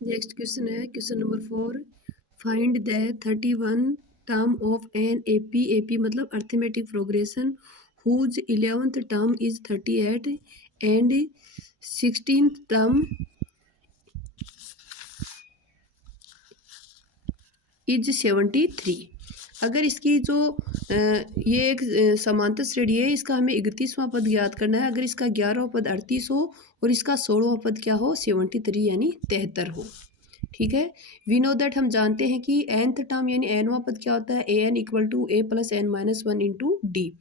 Next question है question number 4। Find the 31 term of an AP. AP मतलब arithmetic progression whose 11th term is 38 and 16th term is 73। अगर इसकी जो ये एक समांतर श्रेणी है, इसका हमें 31वां पद ज्ञात करना है। अगर इसका 11वां पद 38 हो और इसका 16वां पद क्या हो 73 यानी 73 हो। ठीक है, वी नो दैट हम जानते हैं कि nth टर्म यानी nवां पद क्या होता है a n equal to A plus N minus one into d.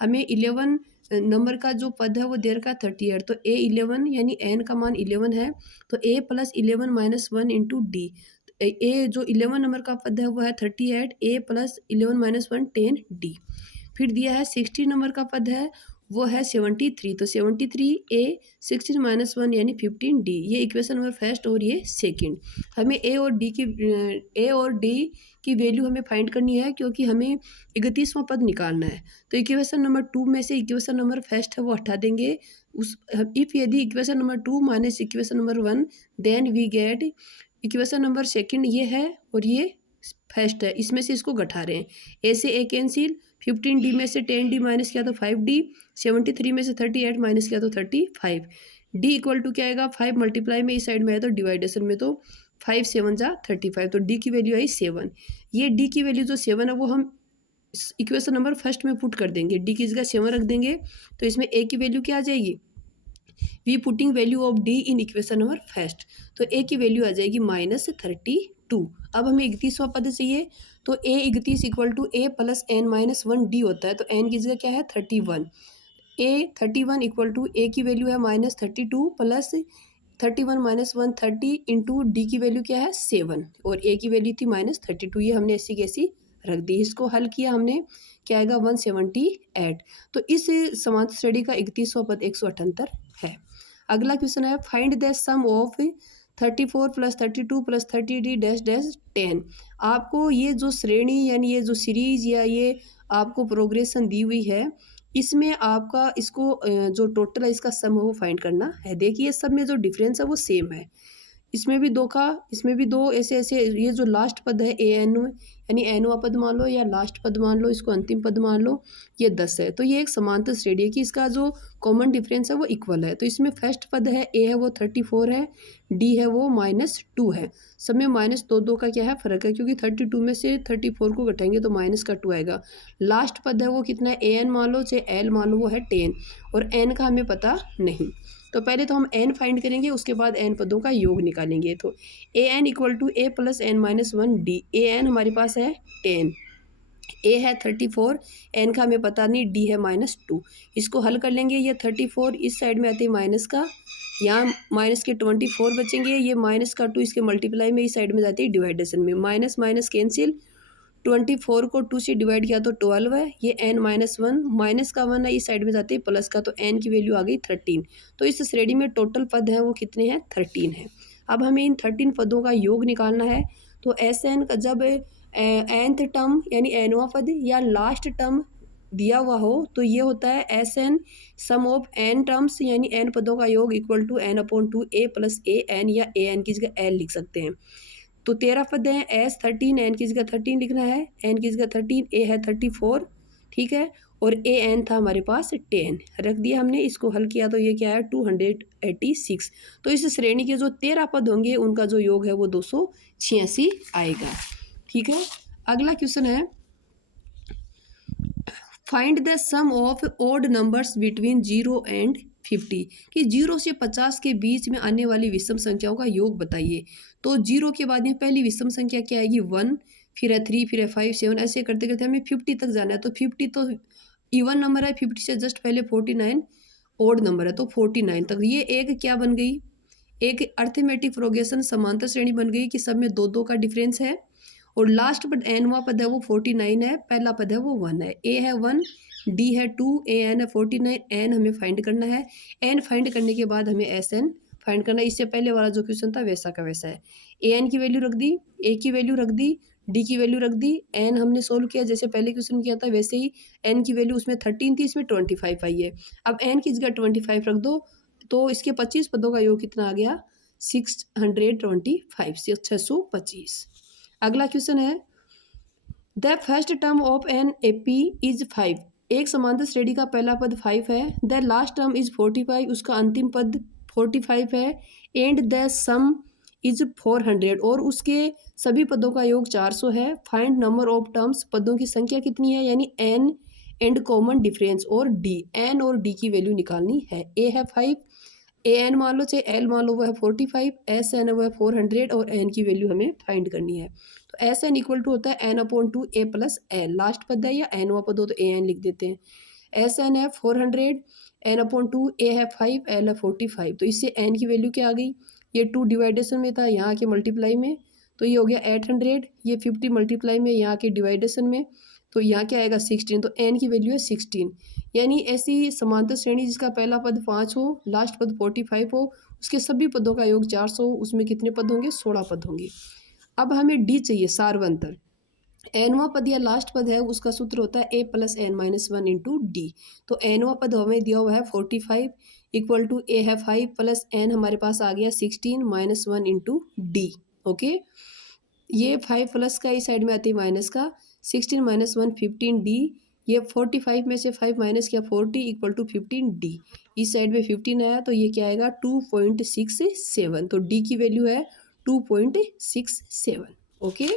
हमें 11 नंबर का जो पद है वो दे रखा है 38, तो ए 11 यानी n का मान 11 है, तो a plus 11 minus one into d. A जो 11 नंबर का पद है वो है 38, a plus 11 minus one 10 d. फिर दिया है 60 नंबर का पद है वो है 73, तो 73 ए 16 माइनस वन यानी 15 डी। ये इक्वेशन नंबर फर्स्ट और ये सेकंड। हमें ए और डी की वैल्यू हमें फाइंड करनी है, क्योंकि हमें 31वां पद निकालना है। तो इक्वेशन नंबर 2 में से इक्वेशन नंबर फर्स्ट है वो हटा देंगे। उस इफ यदि equation number 2 minus equation number 1 then we get equation number second ये है और ये फर्स्ट है, इसमें से इसको घटा रहे हैं। ए से ए कैंसिल, 15 डी में से 10 डी माइनस किया तो 5 डी, 73 में से 38 माइनस किया तो 35। डी इक्वल टू क्या आएगा 5 मल्टीप्लाई में इस साइड में है तो डिवाइडेशन में, तो 5 7 जा 35, तो डी की वैल्यू आई 7। ये डी की वैल्यू जो 7 है वो हम इक्वेशन नंबर फर्स्ट में पुट कर देंगे। डी की जगह 7 रख देंगे, तो इसमें ए की वैल्यू क्या आ जाएगी we putting value of D in equation number first, तो ए की वैल्यू आ जाएगी -32। अब हमें 31वां पद चाहिए, तो A 31 equal to A plus N minus one D होता है, तो एन की जगह क्या है 31। ए 31 इक्वल टू ए की वैल्यू है -32 plus 31 minus one 30 into D की वैल्यू क्या है 7 और ए की वैल्यू थी -32। ये हमने ऐसी कैसी रख दी। इसको हल किया हमने, क्या आएगा 178। तो इस समांतर श्रेणी का 31वां पद 178 है। अगला क्वेश्चन है find the sum of 34 plus 32 plus 30 D dash dash 10। आपको ये जो श्रेणी यानी ये जो सीरीज या ये आपको प्रोग्रेशन दी हुई है, इसमें आपका इसको जो टोटल है इसका सम है वो फाइंड करना है। देखिए सब में जो डिफरेंस है वो सेम है, इसमें भी 2 का, इसमें भी 2, ऐसे ऐसे। ये जो लास्ट पद है ए एन यानी एनवा पद मान लो या लास्ट पद मान लो, इसको अंतिम पद मान लो, ये 10 है। तो ये एक समांतर श्रेणी है कि इसका जो कॉमन डिफरेंस है वो इक्वल है। तो इसमें फर्स्ट पद है ए है वो 34 है, डी है वो -2 है। सब में माइनस दो दो का क्या है फर्क है, क्योंकि 32 में से 34 को घटाएंगे तो माइनस का 2 आएगा। लास्ट पद है वो कितना है ए एन मान लो चाहे एल मान लो, वो है 10 और एन का हमें पता नहीं। तो पहले तो हम एन फाइंड करेंगे, उसके बाद एन पदों का योग निकालेंगे। तो a n equal to A plus N minus one d. A n हमारे पास है 10, ए है 34, एन का हमें पता नहीं, डी है -2। इसको हल कर लेंगे। ये 34 इस साइड में आते हैं माइनस का, यहाँ माइनस के 24 बचेंगे, ये माइनस का 2 इसके मल्टीप्लाई में इस साइड में जाती है डिवाइडेशन में, माइनस माइनस कैंसिल। 24 को 2 से डिवाइड किया तो 12 है, ये n -1 माइनस का 1 है, इस साइड में जाते हैं प्लस का, तो n की वैल्यू आ गई 13। तो इस श्रेणी में टोटल पद हैं वो कितने हैं 13 हैं। अब हमें इन 13 पदों का योग निकालना है। तो एस एन का जब nth टर्म यानी nवां पद या लास्ट टर्म दिया हुआ हो तो ये होता है S N sum of n terms यानी n पदों का योग equal to n/2 a plus A N, या ए एन की जगह l लिख सकते हैं। तो 13 पद हैं, एस 13, एन की जगह 13 लिखना है, एन की जगह 13, ए है 34, ठीक है, और ए एन था हमारे पास 10 रख दिया हमने। इसको हल किया तो ये क्या है 286। तो इस श्रेणी के जो 13 पद होंगे उनका जो योग है वो 286 आएगा। ठीक है, अगला क्वेश्चन है find the sum of odd numbers between 0 and 50, कि 0 से 50 के बीच में आने वाली विषम संख्याओं का योग बताइए। तो 0 के बाद में पहली विषम संख्या क्या आएगी 1, फिर है 3, फिर है 5 7, ऐसे करते करते हमें 50 तक जाना है। तो 50 तो इवन नंबर है, 50 से जस्ट पहले 49 ओड नंबर है, तो 49 तक ये एक क्या बन गई, एक अर्थमेटिक प्रोग्रेशन समांतर श्रेणी बन गई कि सब में 2 2 का डिफरेंस है। और लास्ट पद एनवा पद है वो 49 है, पहला पद है वो 1 है, ए है 1, डी है 2, ए एन है 49, एन हमें फाइंड करना है। एन फाइंड करने के बाद हमें एस एन फाइंड करना है। इससे पहले वाला जो क्वेश्चन था वैसा का वैसा है। ए एन की वैल्यू रख दी, ए की वैल्यू रख दी, डी की वैल्यू रख दी, एन हमने सोल्व किया जैसे पहले क्वेश्चन किया था वैसे ही। एन की वैल्यू उसमें 13 थी, इसमें 25 आई है। अब एन की जगह 25 रख दो, तो इसके 25 पदों का योग कितना आ गया 625 625। अगला क्वेश्चन है the first term of an AP is 5। एक समांतर श्रेणी का पहला पद 5 है। द लास्ट टर्म इज 45, उसका अंतिम पद 45 है। एंड द सम इज 400 और उसके सभी पदों का योग 400 है। फाइंड नंबर ऑफ टर्म्स, पदों की संख्या कितनी है, यानी एन एंड कॉमन डिफरेंस और डी, एन और डी की वैल्यू निकालनी है। ए है 5, ए एन मान लो चाहे एल मान लो वो है 45, एस एन है वो है 400 और एन की वैल्यू हमें फाइंड करनी है। तो एस एन इक्वल टू होता है एन अपॉन टू ए प्लस एल, लास्ट पद है या एन वा पद हो तो ए एन लिख देते हैं। एस एन है 400, एन अपॉन टू, ए है 5, एल है 45। तो इससे एन की वैल्यू क्या आ गई, ये 2 डिवाइडेशन में था, यहाँ के मल्टीप्लाई में, तो ये हो गया 800। ये 50 मल्टीप्लाई में, यहाँ के डिवाइडेशन में, तो यहाँ क्या आएगा 16। तो एन की वैल्यू है 16। यानी ऐसी समांतर श्रेणी जिसका पहला पद 5 हो, लास्ट पद 45 हो, उसके सभी पदों का योग 400 हो, उसमें कितने पद होंगे, 16 पद होंगे। अब हमें डी चाहिए, सार्वंतर। एनवा पद या लास्ट पद है उसका सूत्र होता है a plus N minus 1 into d. तो एनवा पद हमें दिया हुआ है 45 इक्वल टू ए है 5 प्लस एन हमारे पास आ गया 16 माइनस 1 इंटू डी। ओके, ये 5 प्लस का इस साइड में आती है माइनस का, 16 माइनस 1 15 डी। ये 45 में से 5 माइनस किया 40 इक्वल टू 15 डी। इस साइड में 15 आया तो ये क्या आएगा 2.67। तो डी की वैल्यू है 2.67। ओके।